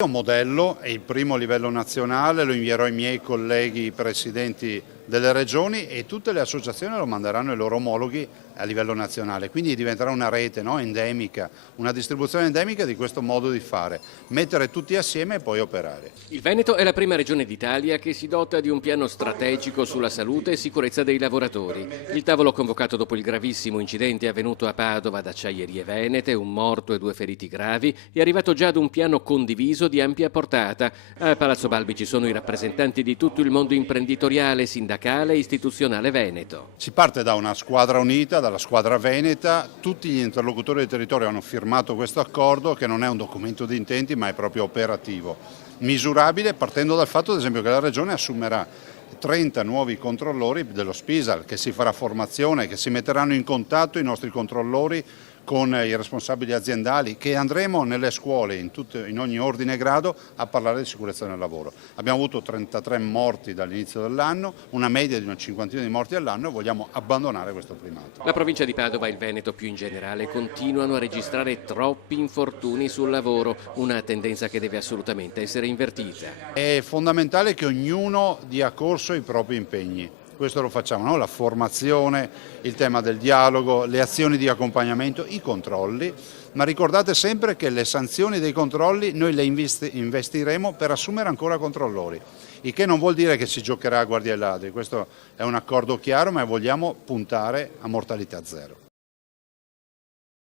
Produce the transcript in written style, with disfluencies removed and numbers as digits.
È un modello, è il primo a livello nazionale, lo invierò ai miei colleghi presidenti delle regioni e tutte le associazioni lo manderanno ai loro omologhi a livello nazionale, quindi diventerà una rete, no, endemica, una distribuzione endemica di questo modo di fare, mettere tutti assieme e poi operare. Il Veneto è la prima regione d'Italia che si dota di un piano strategico sulla salute e sicurezza dei lavoratori. Il tavolo convocato dopo il gravissimo incidente avvenuto a Padova da Acciaierie Venete, un morto e 2 feriti gravi, è arrivato già ad un piano condiviso di ampia portata. A Palazzo Balbi ci sono i rappresentanti di tutto il mondo imprenditoriale, sindacale e istituzionale veneto. Si parte da una squadra unita, dalla squadra veneta, tutti gli interlocutori del territorio hanno firmato questo accordo che non è un documento di intenti ma è proprio operativo, misurabile partendo dal fatto ad esempio che la Regione assumerà 30 nuovi controllori dello Spisal, che si farà formazione, che si metteranno in contatto i nostri controllori con i responsabili aziendali, che andremo nelle scuole in ogni ordine e grado a parlare di sicurezza nel lavoro. Abbiamo avuto 33 morti dall'inizio dell'anno, una media di una cinquantina di morti all'anno e vogliamo abbandonare questo primato. La provincia di Padova e il Veneto più in generale continuano a registrare troppi infortuni sul lavoro, una tendenza che deve assolutamente essere invertita. È fondamentale che ognuno dia corso ai propri impegni. Questo lo facciamo, no? La formazione, il tema del dialogo, le azioni di accompagnamento, i controlli, ma ricordate sempre che le sanzioni dei controlli noi le investiremo per assumere ancora controllori, il che non vuol dire che si giocherà a guardie ai ladri, questo è un accordo chiaro, ma vogliamo puntare a mortalità zero.